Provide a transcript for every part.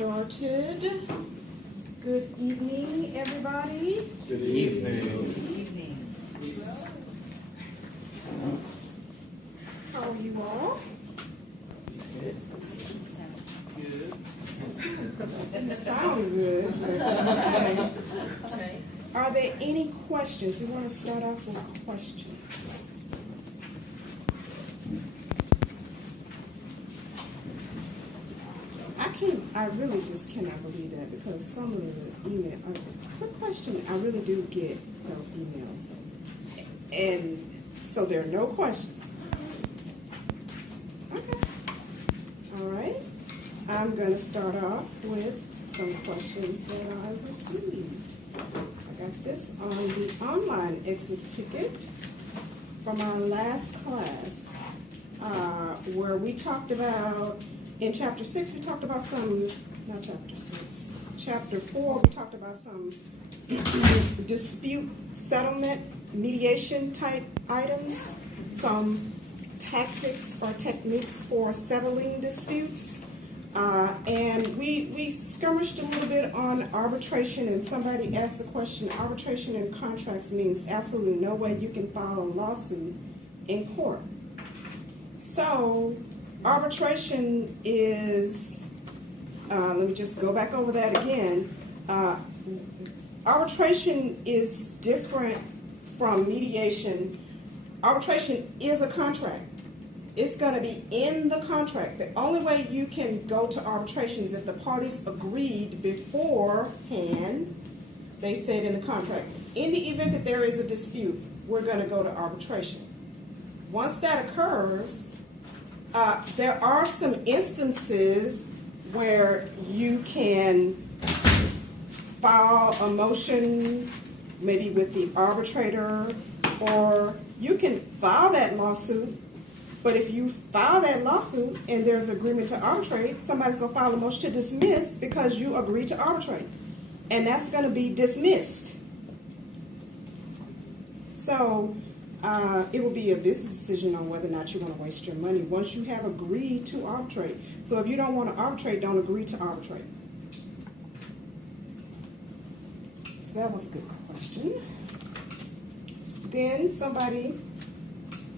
started. Good evening, everybody. Good evening. Good evening. How are you all? Good. Sound good. Okay. Are there any questions? We want to start off with questions. I really just cannot believe that because some of the email, quick question, I really do get those emails. And so there are no questions. Okay. All right. I'm going to start off with some questions that I received. I got this on the online exit ticket from our last class where we talked about, in Chapter 6, we talked about some, not Chapter 6, Chapter 4, we talked about some dispute settlement, mediation type items, some tactics or techniques for settling disputes. And we skirmished a little bit on arbitration, and somebody asked the question, arbitration in contracts means absolutely no way you can file a lawsuit in court. So arbitration is, let me just go back over that again. Arbitration is different from mediation. Arbitration is a contract. It's going to be in the contract. The only way you can go to arbitration is if the parties agreed beforehand, they said in the contract, in the event that there is a dispute, we're going to go to arbitration. Once that occurs, there are some instances where you can file a motion maybe with the arbitrator, or you can file that lawsuit, but if you file that lawsuit and there's agreement to arbitrate, somebody's going to file a motion to dismiss because you agreed to arbitrate, and that's going to be dismissed. So it will be a business decision on whether or not you want to waste your money once you have agreed to arbitrate. So if you don't want to arbitrate, don't agree to arbitrate. So that was a good question. Then somebody...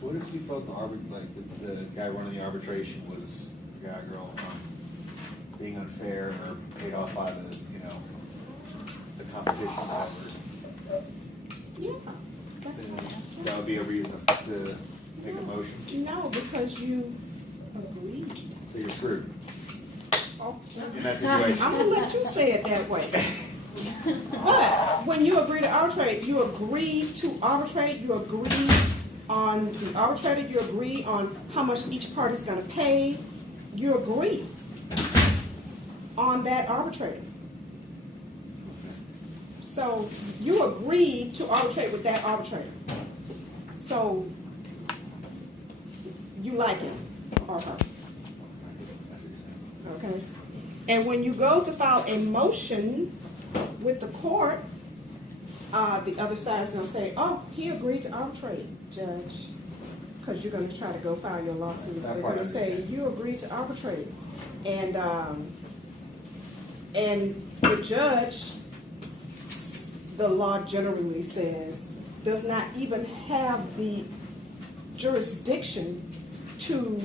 What if you felt the guy running the arbitration was a guy or girl being unfair or paid off by the competition whatever? Yeah. That would be a reason to make a motion? No, because you agreed. So you're screwed. Oh, In that situation. I'm going to let you say it that way. But when you agree to arbitrate, you agree to arbitrate, you agree on the arbitrator, you agree on how much each party is going to pay, you agree on that arbitrator. So you agreed to arbitrate with that arbitrator. So you like him or her. Okay. And when you go to file a motion with the court, the other side is going to say, oh, he agreed to arbitrate, judge, because you're going to try to go file your lawsuit. They're going to say, you agreed to arbitrate. And the judge, the law generally says, does not even have the jurisdiction to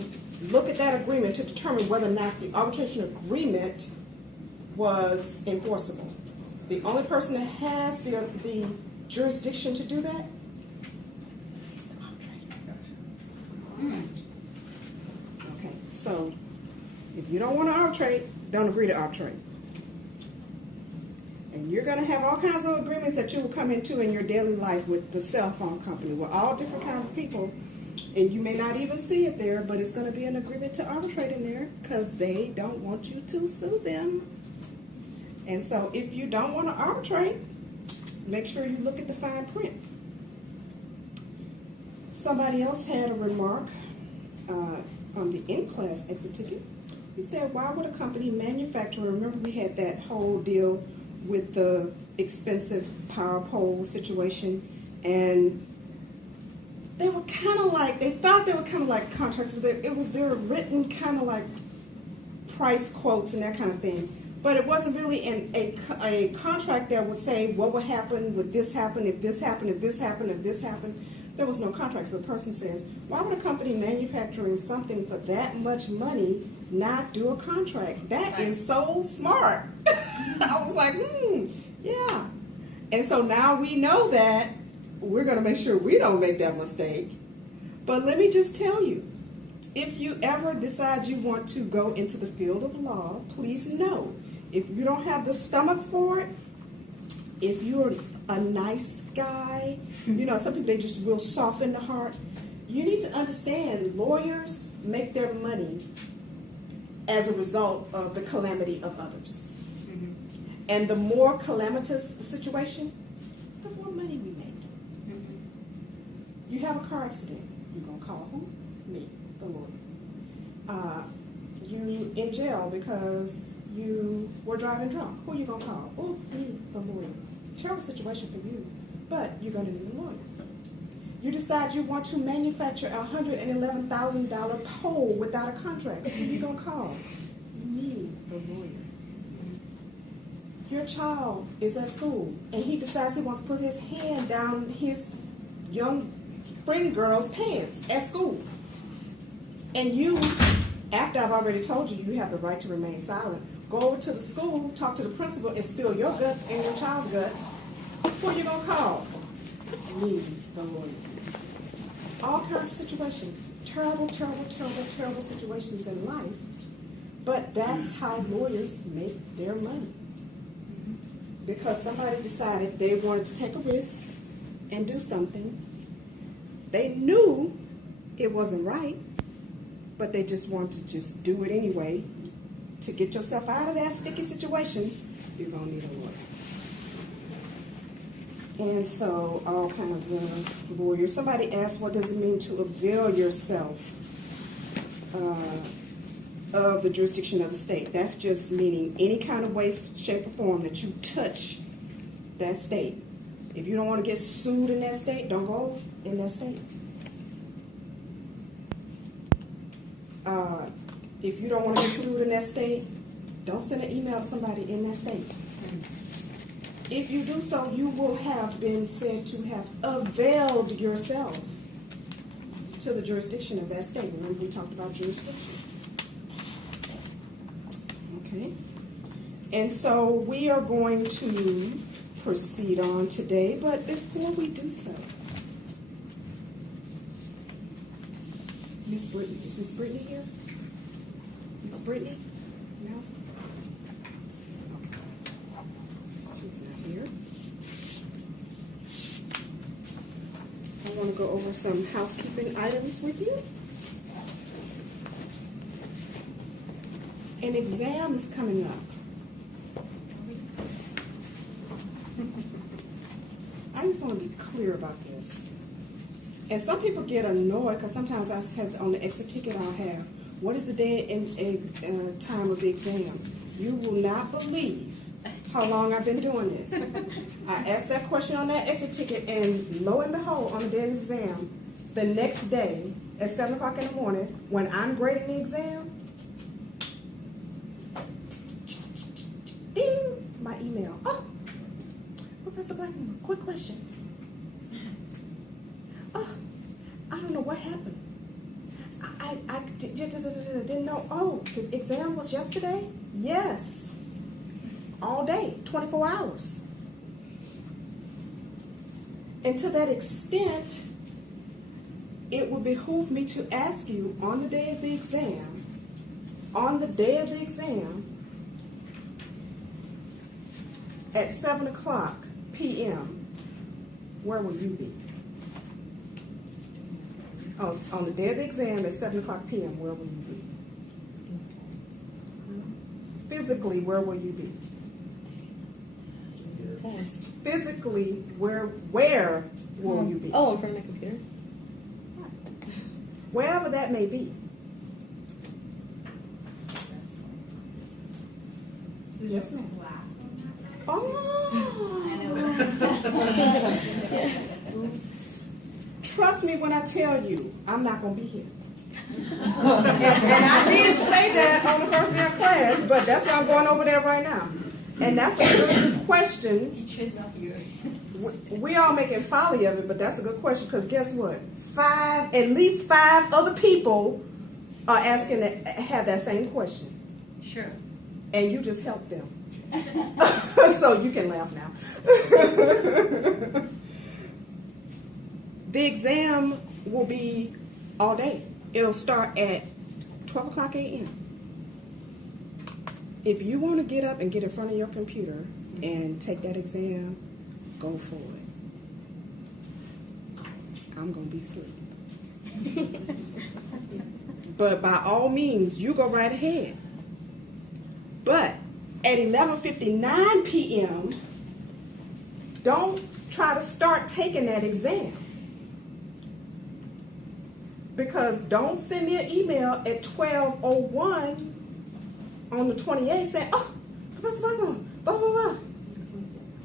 look at that agreement to determine whether or not the arbitration agreement was enforceable. The only person that has the jurisdiction to do that is the arbitrator. Okay, so if you don't want to arbitrate, don't agree to arbitrate. And you're going to have all kinds of agreements that you will come into in your daily life with the cell phone company, with all different kinds of people, and you may not even see it there, but it's going to be an agreement to arbitrate in there because they don't want you to sue them. And so if you don't want to arbitrate, make sure you look at the fine print. Somebody else had a remark on the in-class exit ticket. He said, why would a company manufacture, remember we had that whole deal with the expensive power pole situation, and they were kind of like, they thought they were kind of like contracts, but they were written kind of like price quotes and that kind of thing. But it wasn't really in a contract that would say what would happen, would this happen, if this happened, if this happened, if this happened. There was no contract. So the person says, why would a company manufacturing something for that much money not do a contract? That is so smart. I was like, yeah. And so now we know that we're going to make sure we don't make that mistake. But let me just tell you, if you ever decide you want to go into the field of law, please know, if you don't have the stomach for it, if you're a nice guy, you know, some people, they just real soft in the heart, you need to understand lawyers make their money as a result of the calamity of others. Mm-hmm. And the more calamitous the situation, the more money we make. Mm-hmm. You have a car accident, you're going to call who? Me, the lawyer. You in jail because you were driving drunk. Who are you going to call? Oh, me, the lawyer. Terrible situation for you, but you're going to need a lawyer. You decide you want to manufacture a $111,000 pole without a contract. Who are you going to call? Me, the lawyer. Your child is at school, and he decides he wants to put his hand down his young friend girl's pants at school. And you, after I've already told you, you have the right to remain silent, go over to the school, talk to the principal, and spill your guts and your child's guts. Who are you going to call? Me, the lawyer. All kinds of situations. Terrible, terrible, terrible, terrible situations in life. But that's how lawyers make their money. Because somebody decided they wanted to take a risk and do something. They knew it wasn't right, but they just wanted to just do it anyway. To get yourself out of that sticky situation, you're going to need a lawyer. And so all kinds of lawyers. Somebody asked, what does it mean to avail yourself of the jurisdiction of the state? That's just meaning any kind of way, shape, or form that you touch that state. If you don't want to get sued in that state, don't go in that state. If you don't want to get sued in that state, don't send an email to somebody in that state. If you do so, you will have been said to have availed yourself to the jurisdiction of that state. Remember, we talked about jurisdiction. Okay. And so we are going to proceed on today, but before we do so, Miss Brittany, is Miss Brittany here? Miss Brittany? No? Okay. She's not here. I want to go over some housekeeping items with you. An exam is coming up. I just want to be clear about this. And some people get annoyed because sometimes I said on the exit ticket I'll have, what is the day and time of the exam? You will not believe how long I've been doing this. I asked that question on that exit ticket, and lo and behold, on the day of the exam, the next day at 7 o'clock in the morning, when I'm grading the exam, ding, my email. Oh, Professor Blackmore, quick question. Oh, I don't know what happened. I didn't know. Oh, the exam was yesterday? Yes. All day, 24 hours. And to that extent, it would behoove me to ask you on the day of the exam, at 7 o'clock p.m., where will you be? Oh, on the day of the exam at 7 o'clock p.m., where will you be? Physically, where will you be? Test. Physically, where will you be? Oh, in front of my computer? Wherever that may be. Yes, ma'am. Oh! Trust me when I tell you, I'm not going to be here. And I did say that on the first day of class, but that's why I'm going over there right now. And that's a really good question. Teacher's not here. We all making folly of it, but that's a good question because guess what? At least five other people are asking to have that same question. Sure. And you just helped them. So you can laugh now. The exam will be all day. It'll start at 12 o'clock a.m. If you want to get up and get in front of your computer and take that exam, go for it. I'm going to be asleep. But by all means, you go right ahead. But at 11:59 p.m., don't try to start taking that exam. Because don't send me an email at 12:01 on the 28th saying, oh, Professor Blackmore, blah, blah, blah.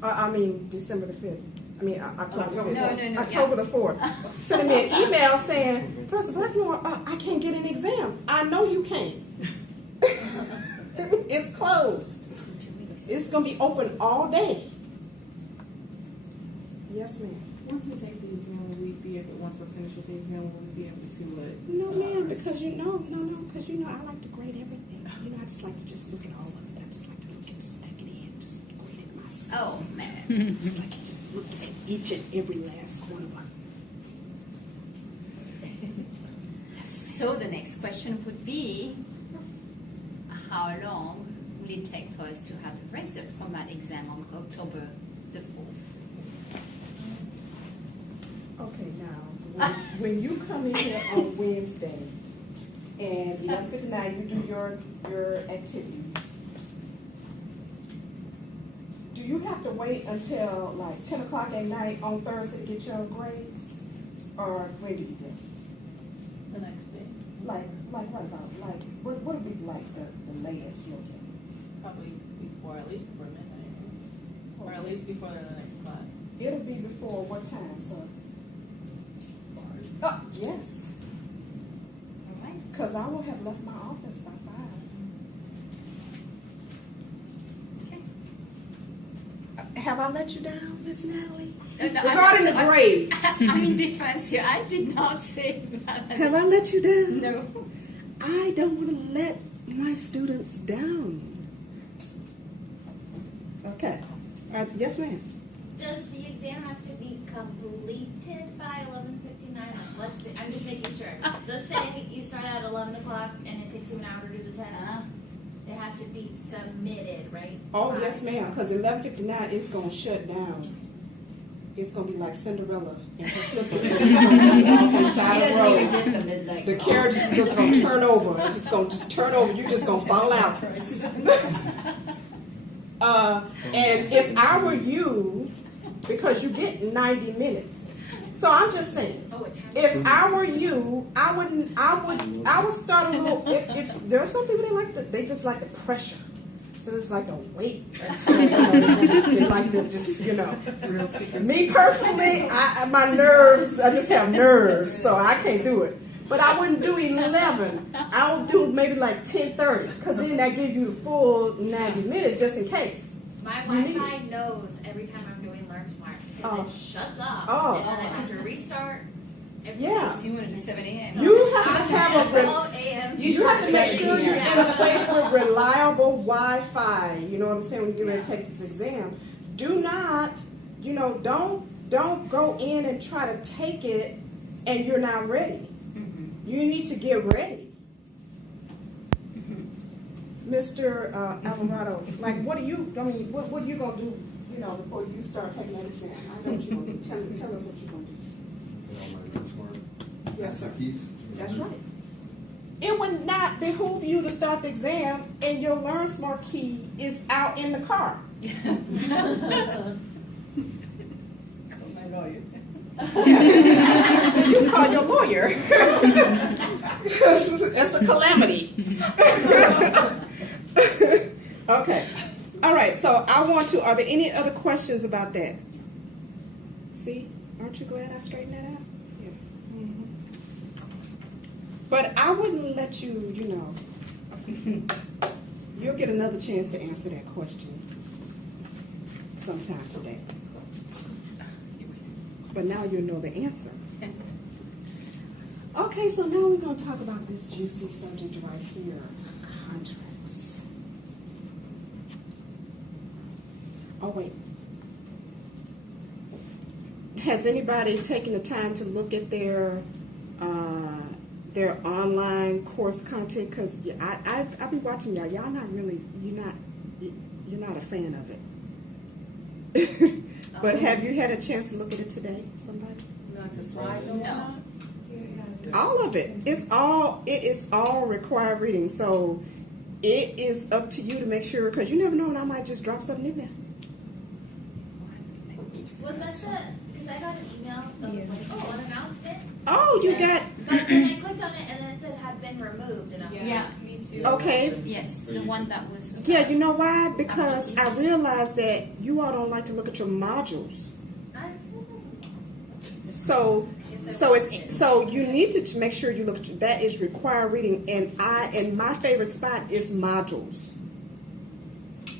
I mean, December the 5th. I mean, October the 5th. No, October the 4th. Sending me an email saying, Professor Blackmore, I can't get an exam. I know you can't. It's closed. It's going to be open all day. Yes, ma'am. Once we take the exam, will we be able, once we're finished with the exam, will we be able to see what? No, ma'am, because because I like to grade everything. I just like to just look at all of it. I just like to look and just take it in, just grade it myself. Oh, man. Just like to just look at each and every last one of them. So the next question would be, how long will it take for us to have the result from that exam on October the 4th? Okay, now, when you come in here on Wednesday and 11:59, you do your activities, do you have to wait until like 10 o'clock at night on Thursday to get your grades? Or when do you get it? The next day. Like what about, what would be like the latest you'll get? Probably before, at least before midnight. Or at least before the next class. It'll be before what time, sir? 5. Yes, All right. because I will have left my office by 5. Okay. Have I let you down, Miss Natalie? No, Regarding the grades. I'm in defense here. I did not say that. Have I let you down? No. I don't want to let my students down. Okay. Yes, ma'am. Does the exam have to be completed by 11:59? Let's see, I'm just making sure. Let's say you start at 11 o'clock and it takes you an hour to do the test. It has to be submitted, right? Oh, yes, ma'am, because 11:59 is going to shut down. It's going to be like Cinderella and her slippers. She's going to be off on the side of the road. the midnight. The carriage is just going to turn over. It's just going to just turn over. You're just going to fall out. And if I were you, because you get 90 minutes. So I'm just saying, if I were you, I would start a little, if there are some people they just like the pressure. So it's like a wait until, they like to just, Me personally, my nerves, I just have nerves, so I can't do it. But I wouldn't do 11. I would do maybe like 10:30, because then that gives you the full 90 minutes just in case. My Wi-Fi knows every time I'm doing Learn Smart because it shuts off and then I have to restart. Yeah. So you want to do 7 a.m.? You have to have 12 a.m. You have to make sure you're in a place with reliable Wi-Fi. You know what I'm saying? When you get ready to take this exam, do not, don't go in and try to take it and you're not ready. Mm-hmm. You need to get ready. Mr. Alvarado, what are you gonna do, before you start taking that exam? I know what you're gonna do. Tell us what you're gonna do. Yes, sir. That's right. It would not behoove you to start the exam and your Learn Smart key is out in the car. Call my lawyer. You call your lawyer. That's a calamity. Okay. All right. So are there any other questions about that? See? Aren't you glad I straightened that out? Yeah. But I wouldn't let you, you know, you'll get another chance to answer that question sometime today. But now you'll know the answer. Okay, so now we're going to talk about this juicy subject right here, contracts. Oh, wait. Has anybody taken the time to look at their online course content? Because I be watching y'all. Y'all not really, you're not a fan of it. But have you had a chance to look at it today? Somebody? Like the slides and No. whatnot? All of it. It is all required reading. So it is up to you to make sure, because you never know when I might just drop something in there. Was that because I got an email of like, oh, an announcement? Oh, you got, But then I clicked on it and then it said had been removed and I'm like, Yeah. Me too. okay. Yes, the one that was. Yeah, you know why? Because I realized that you all don't like to look at your modules. So you need to make sure you look at that is required reading, and my favorite spot is modules. Okay.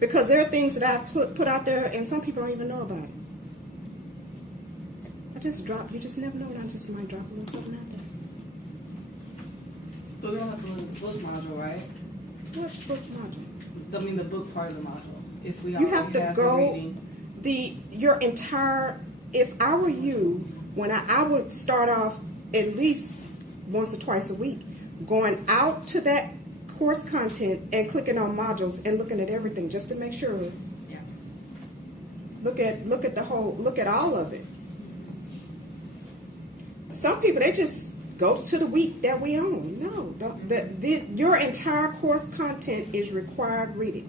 Because there are things that I've put out there and some people don't even know about it. You just never know when I just might drop a little something out there. But we don't have to look at the book module, right? What book module? I mean, the book part of the module. If we You already have to the go reading. your entire, if I were you, when I would start off at least once or twice a week, going out to that course content and clicking on modules and looking at everything just to make sure. Yeah. Look at all of it. Some people, they just go to the week that we own. No, your entire course content is required reading.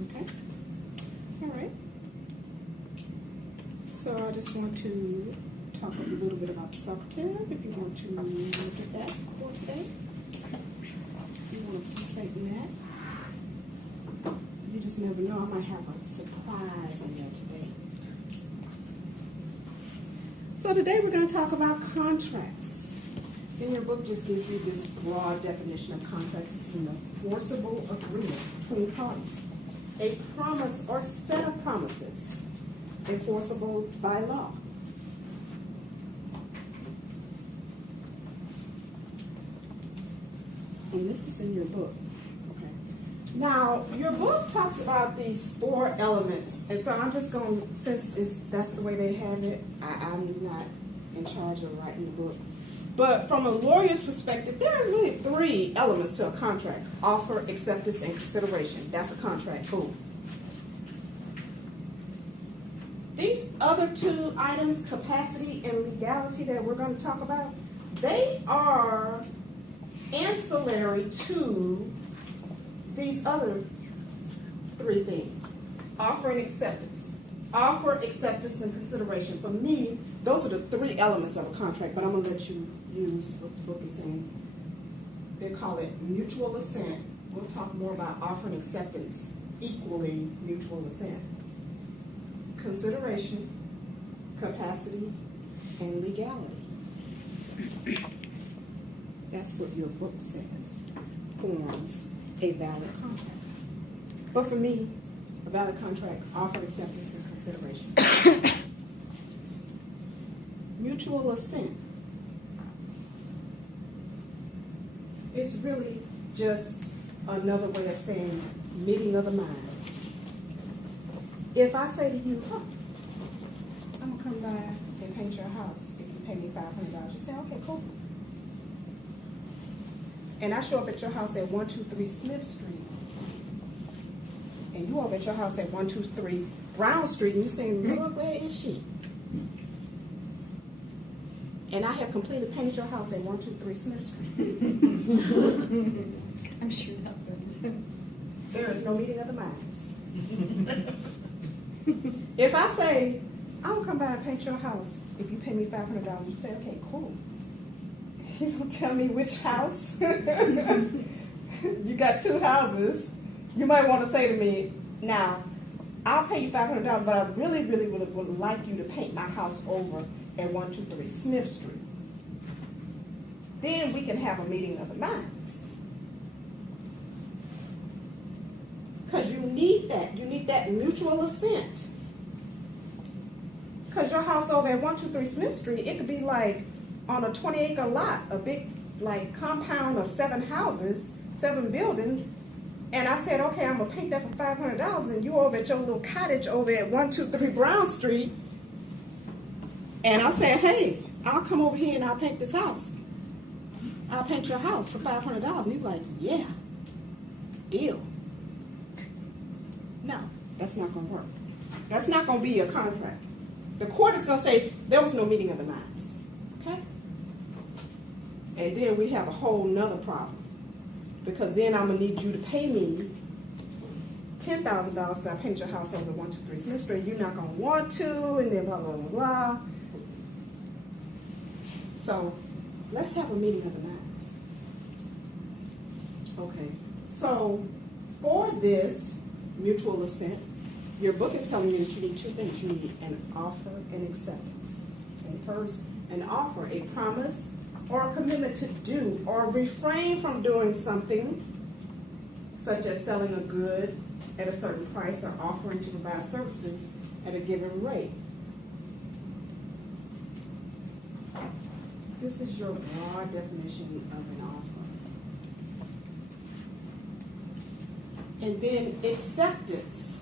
Okay. All right. So I just want to talk a little bit about the secretary. If you want to look at that for today, if you want to participate in that. You just never know. I might have a surprise in there today. So today we're going to talk about contracts. In your book just gives you this broad definition of contracts. It's an enforceable agreement between parties. A promise or set of promises enforceable by law. And this is in your book. Now, your book talks about these 4 elements, and so I'm just going, since that's the way they have it, I'm not in charge of writing the book. But from a lawyer's perspective, there are really 3 elements to a contract: offer, acceptance, and consideration. That's a contract. Boom. These other 2 items, capacity and legality, that we're going to talk about, they are ancillary to these other 3 things: offer and acceptance. Offer, acceptance, and consideration. For me, those are the 3 elements of a contract, but I'm going to let you use what the book is saying. They call it mutual assent. We'll talk more about offer and acceptance, equally mutual assent. Consideration, capacity, and legality. That's what your book says forms a valid contract. But for me, a valid contract, offer, acceptance, and consideration. Mutual assent. It's really just another way of saying meeting of the minds. If I say to you, I'm gonna come by and paint your house if you pay me $500, you say, okay, cool. And I show up at your house at 123 Smith Street, and you up at your house at 123 Brown Street, and you saying, Lord, where is she? And I have completely painted your house at 123 Smith Street. I'm sure that would. There is no meeting of the minds. If I say, I'll come by and paint your house if you pay me $500, you say, okay, cool. You don't tell me which house. You got 2 houses. You might want to say to me, Now, I'll pay you $500, but I really would like you to paint my house over at 123 Smith Street. Then we can have a meeting of the minds. Because you need that. You need that mutual assent. Because your house over at 123 Smith Street, it could be like on a 20-acre lot, a big like compound of 7 houses, 7 buildings. And I said, okay, I'm gonna paint that for $500, and you over at your little cottage over at 123 Brown Street. And I said, hey, I'll come over here and I'll paint this house. I'll paint your house for $500. And you're like, yeah, deal. No, that's not gonna work. That's not gonna be a contract. The court is gonna say there was no meeting of the minds, okay? And then we have a whole nother problem. Because then I'm gonna need you to pay me $10,000 to paint your house over 123 Smith Street. You're not gonna want to, and then blah, blah, blah, blah. So let's have a meeting of the minds. Okay, so for this mutual assent, your book is telling you that you need 2 things. You need an offer and acceptance. Okay, first, an offer, a promise or a commitment to do or refrain from doing something, such as selling a good at a certain price or offering to provide services at a given rate. This is your broad definition of an offer. And then acceptance.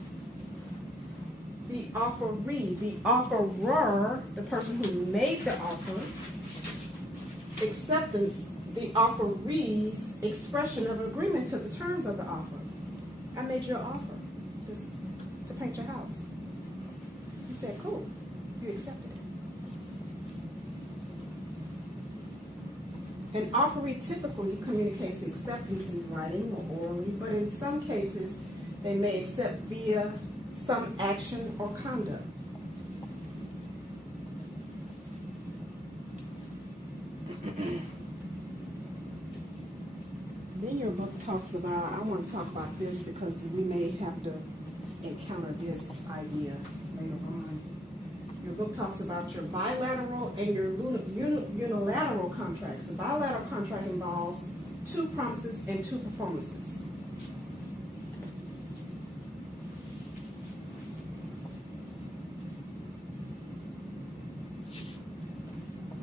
The offeree, the offerer, the person who made the offer. Acceptance, the offeree's expression of agreement to the terms of the offer. I made you an offer just to paint your house. You said, cool. You accepted it. An offeree typically communicates acceptance in writing or orally, but in some cases, they may accept via some action or conduct. Then your book talks about, I want to talk about this because we may have to encounter this idea later on. Your book talks about your bilateral and your unilateral contracts. A bilateral contract involves 2 promises and 2 performances.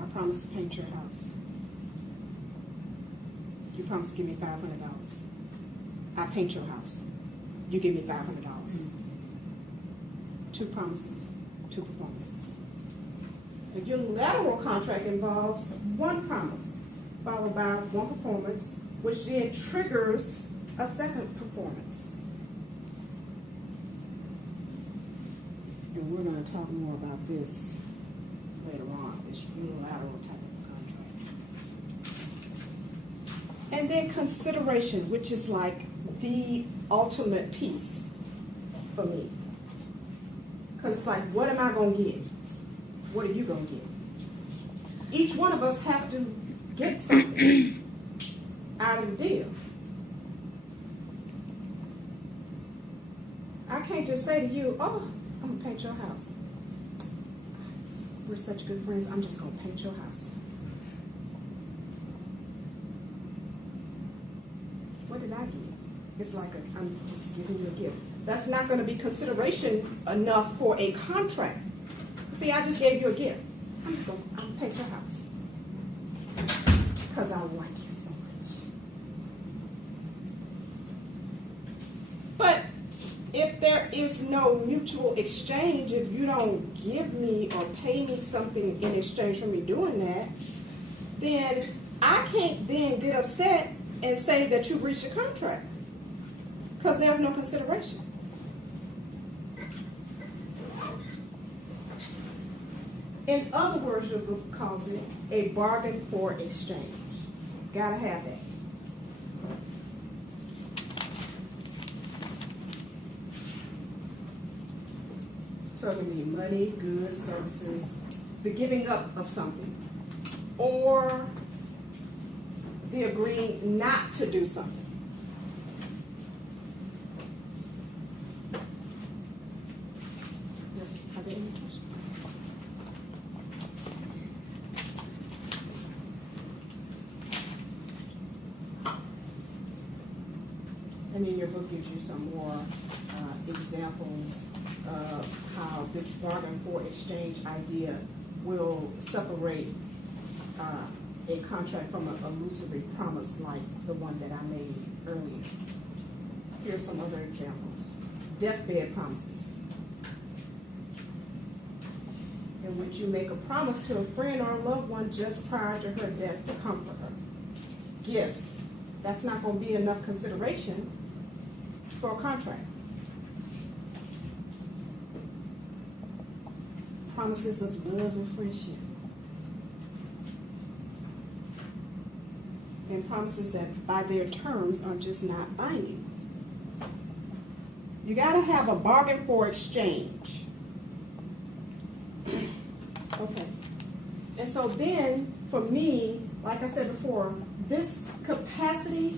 I promise to paint your house. You promise to give me $500. I paint your house. You give me $500. 2 promises, 2 performances. A unilateral contract involves 1 promise, followed by 1 performance, which then triggers a second performance. And we're going to talk more about this later on, this unilateral type of contract. And then consideration, which is like the ultimate piece for me. Because it's like, what am I going to give? What are you going to give? Each one of us have to get something out of the deal. I can't just say to you, oh, I'm going to paint your house. We're such good friends, I'm just going to paint your house. What did I give? It's like I'm just giving you a gift. That's not going to be consideration enough for a contract. See, I just gave you a gift. I'm going to paint your house. Because I like you so much. But if there is no mutual exchange, if you don't give me or pay me something in exchange for me doing that, then I can't then get upset and say that you breached a contract. Because there's no consideration. In other words, your book calls it a bargain for exchange. Gotta have that. So it can be money, goods, services, the giving up of something, or the agreeing not to do something. And then your book gives you some more examples of how this bargain for exchange idea will separate a contract from an illusory promise like the one that I made earlier. Here's some other examples. Deathbed promises, in which you make a promise to a friend or a loved one just prior to her death to comfort her. Gifts, that's not going to be enough consideration for a contract. Promises of love and friendship. And promises that by their terms are just not binding. You got to have a bargain for exchange. Okay. And so then, for me, like I said before, this capacity,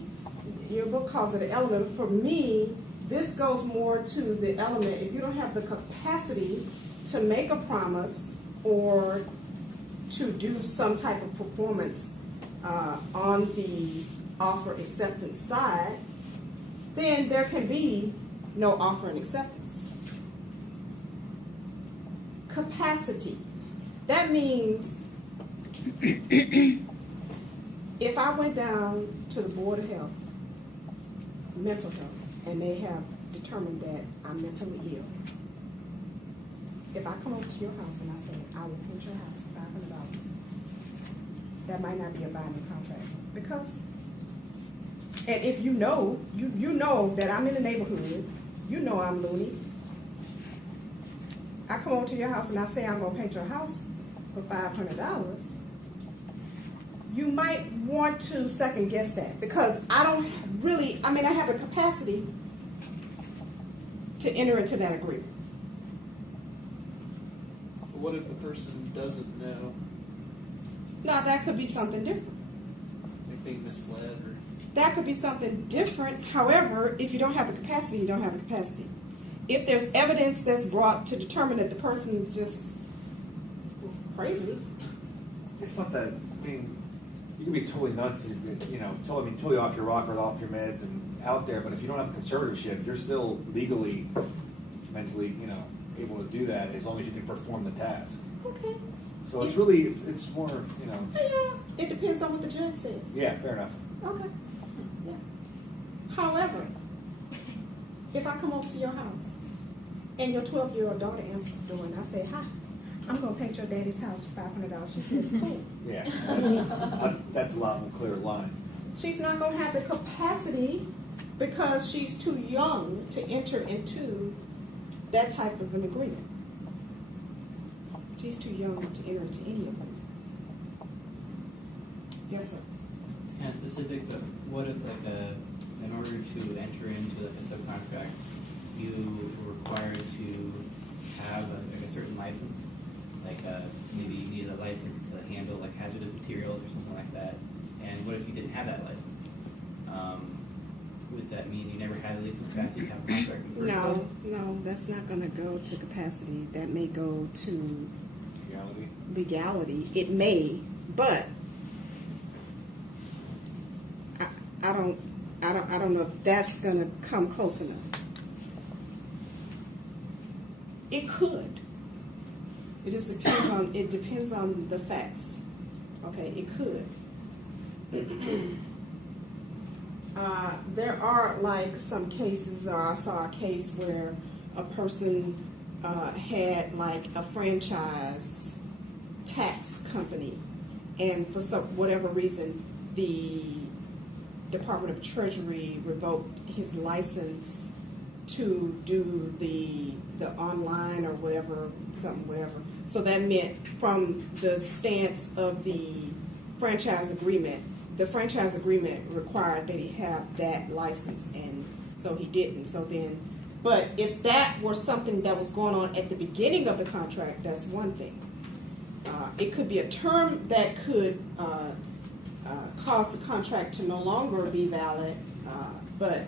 your book calls it an element. For me, this goes more to the element. If you don't have the capacity to make a promise or to do some type of performance on the offer acceptance side, then there can be no offer and acceptance. Capacity. That means if I went down to the Board of Health, mental health, and they have determined that I'm mentally ill, if I come over to your house and I say, I will paint your house for $500, that might not be a binding contract. Because, and if you know, you know that I'm in the neighborhood, you know I'm loony. I come over to your house and I say I'm going to paint your house for $500, you might want to second guess that, because I don't really, I have the capacity to enter into that agreement. But what if the person doesn't know? Now, that could be something different. They're being misled or... That could be something different. However, if you don't have the capacity, you don't have the capacity. If there's evidence that's brought to determine that the person is just crazy. It's not that, you can be totally nuts and, totally off your rocker, off your meds and out there, but if you don't have conservatorship, you're still legally, mentally, able to do that as long as you can perform the task. Okay. So it's really, it's more, Yeah, it depends on what the judge says. Yeah, fair enough. Okay. Yeah. However, if I come over to your house and your 12-year-old daughter answers the door and I say, hi, I'm going to paint your daddy's house for $500, she says, cool. Yeah, that's a lot more clear line. She's not going to have the capacity because she's too young to enter into that type of an agreement. She's too young to enter into any agreement. Yes, sir. It's kind of specific, but what if, in order to enter into a subcontract, you were required to have a certain license? Maybe you needed a license to handle hazardous materials or something like that. And what if you didn't have that license? Would that mean you never had the capacity to have a contract in the first place? No, that's not going to go to capacity. That may go to legality. It may, but I don't know if that's going to come close enough. It could. It just depends on the facts. Okay, it could. There are some cases, or I saw a case where a person had a franchise tax company, and for whatever reason, the Department of Treasury revoked his license to do the online or whatever. So that meant, from the stance of the franchise agreement, the franchise agreement required that he have that license, and so he didn't. So then, but if that were something that was going on at the beginning of the contract, that's one thing. It could be a term that could cause the contract to no longer be valid, but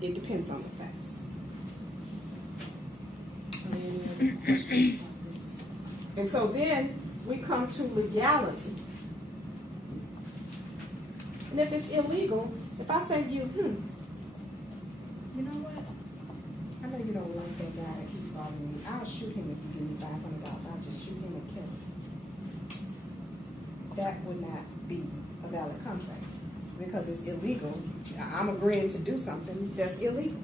it depends on the facts. Any other questions about this? And so then we come to legality. And if it's illegal, if I say to you, You know what? I know you don't like that guy that keeps bothering me. I'll shoot him if you give me $500. I'll just shoot him and kill him. That would not be a valid contract because it's illegal. I'm agreeing to do something that's illegal.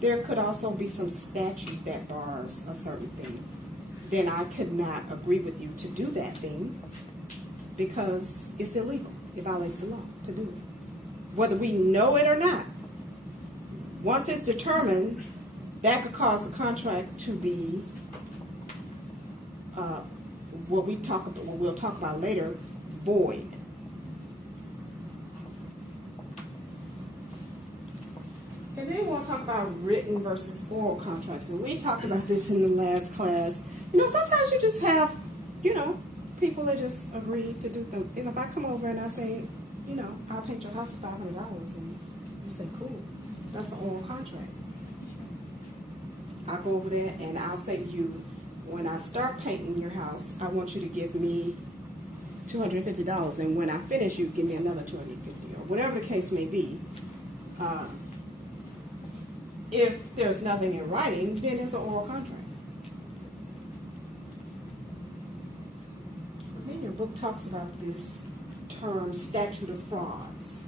There could also be some statute that bars a certain thing. Then I could not agree with you to do that thing because it's illegal. It violates the law to do it. Whether we know it or not, once it's determined, that could cause the contract to be what we'll talk about later, void. And then we'll talk about written versus oral contracts. And we talked about this in the last class. You know, sometimes you just have, you know, people that just agree to do them. You know, if I come over and I say, you know, I'll paint your house for $500, and you say, cool, that's an oral contract. I'll go over there and I'll say to you, when I start painting your house, I want you to give me $250, and when I finish, you give me another $250, or whatever the case may be. If there's nothing in writing, then it's an oral contract. Then your book talks about this term, statute of frauds.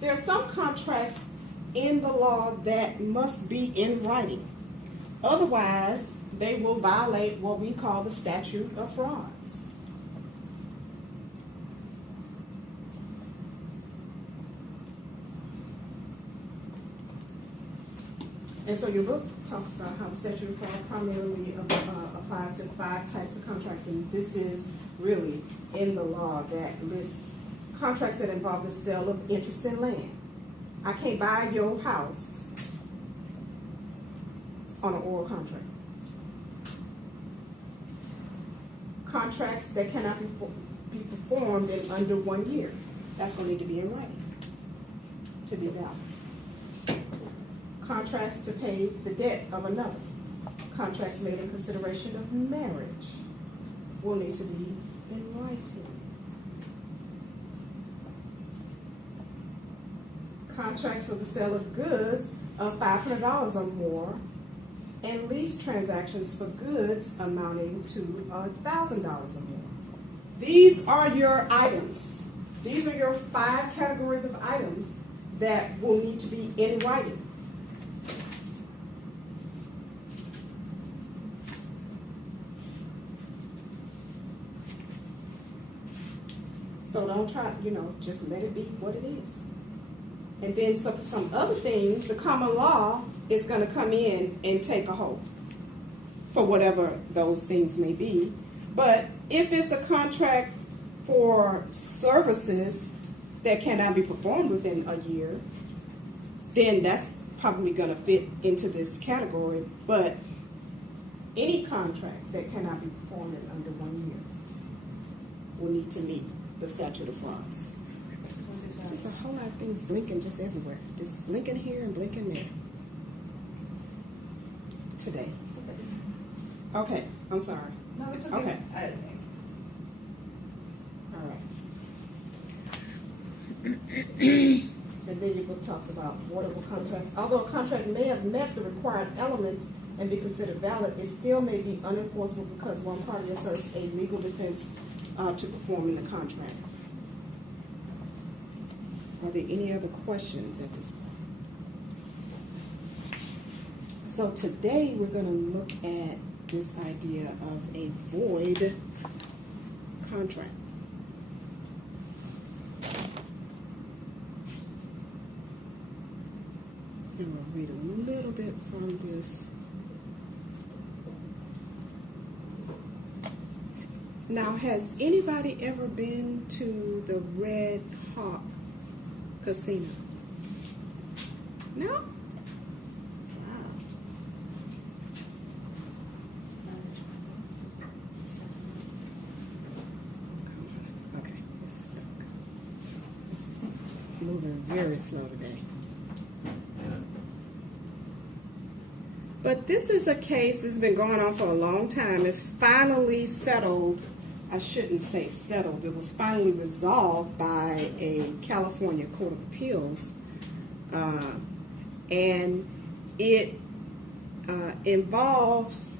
There are some contracts in the law that must be in writing. Otherwise, they will violate what we call the statute of frauds. And so your book talks about how the statute of fraud primarily applies to 5 types of contracts, and this is really in the law that lists contracts that involve the sale of interest in land. I can't buy your house on an oral contract. Contracts that cannot be performed in under 1 year. That's going to need to be in writing to be valid. Contracts to pay the debt of another. Contracts made in consideration of marriage will need to be in writing. Contracts for the sale of goods of $500 or more, and lease transactions for goods amounting to $1,000 or more. These are your items. These are your 5 categories of items that will need to be in writing. So don't try, you know, just let it be what it is. And then some other things, the common law is going to come in and take a hold for whatever those things may be. But if it's a contract for services that cannot be performed within a year, then that's probably going to fit into this category. But any contract that cannot be performed in under 1 year will need to meet the statute of frauds. There's a whole lot of things blinking just everywhere. Just blinking here and blinking there. Today. Okay, I'm sorry. No, it's okay. Okay. All right. And then your book talks about voidable contracts. Although a contract may have met the required elements and be considered valid, it still may be unenforceable because one party asserts a legal defense to performing the contract. Are there any other questions at this point? So today we're going to look at this idea of a void contract. And we'll read a little bit from this. Now, has anybody ever been to the Red Hawk Casino? No? Wow. Okay, it's stuck. This is moving very slow today. But this is a case that's been going on for a long time. It's finally settled I shouldn't say settled, it was finally resolved by a California Court of Appeals. And it involves,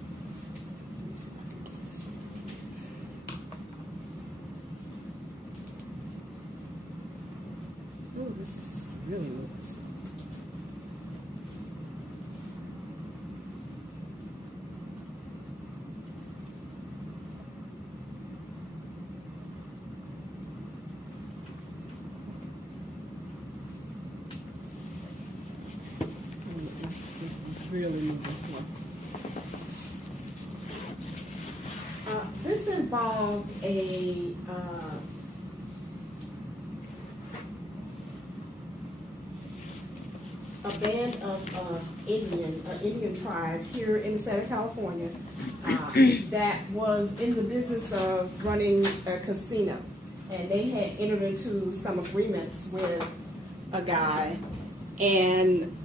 oh, this is just really moving slow. It's just really moving slow. This involved a band of Indian tribe here in the state of California that was in the business of running a casino, and they had entered into some agreements with a guy, and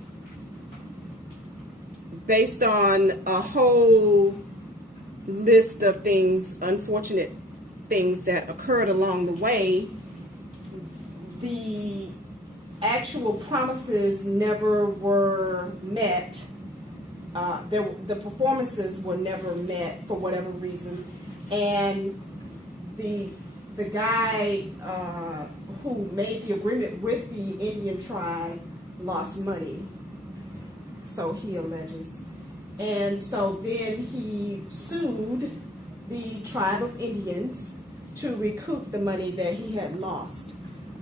based on a whole list of things, unfortunate things that occurred along the way, the actual promises never were met. The performances were never met for whatever reason, and the guy who made the agreement with the Indian tribe lost money, so he alleges. And so then he sued the tribe of Indians to recoup the money that he had lost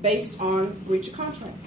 based on breach of contract.